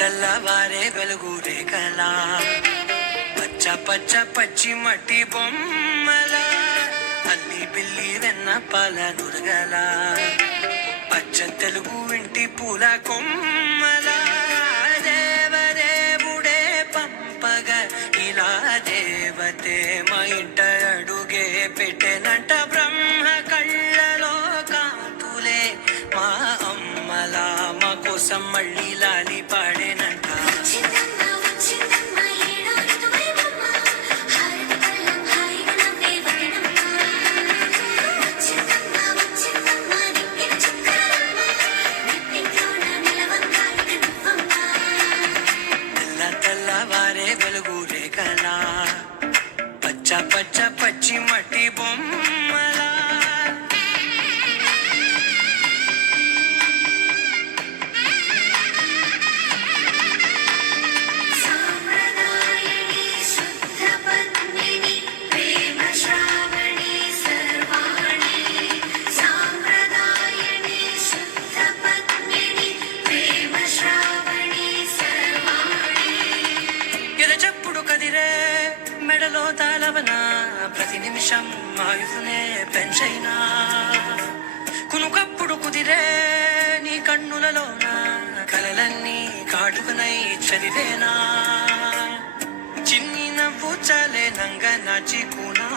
తెల్లవారే వెలుగు రేఖలా పచ్చ పచ్చ పచ్చి మట్టి బొమ్మల అల్లి బిల్లి వెన్న పాల నురగల పచ్చ తెలుగు ఇంటి పూల కొమ్మల దేవదేవుడే పంపగ ఇలా దేవతే మా ఇంట అడుగే పెట్టెనంట బ్రహ్మ కళ్ళలో కాంతులే మా అమ్మలా మా కోసం మళ్ళీ లాలి పాడేనంట. తెల్లవారే వెలుగు రేఖలా పచ్చ పచ్చ పచ్చి మట్టి బొమ్మలా. మెడలో తాళవన ప్రతి నిమిషం ఆయుధునే పెంచైనా కునుకప్పుడు కుదిరే నీ కన్నులలోన కలలన్నీ కాటుకునై చదివేనా చిన్ని నవ్వు చాలే నంగ నాచి కూనా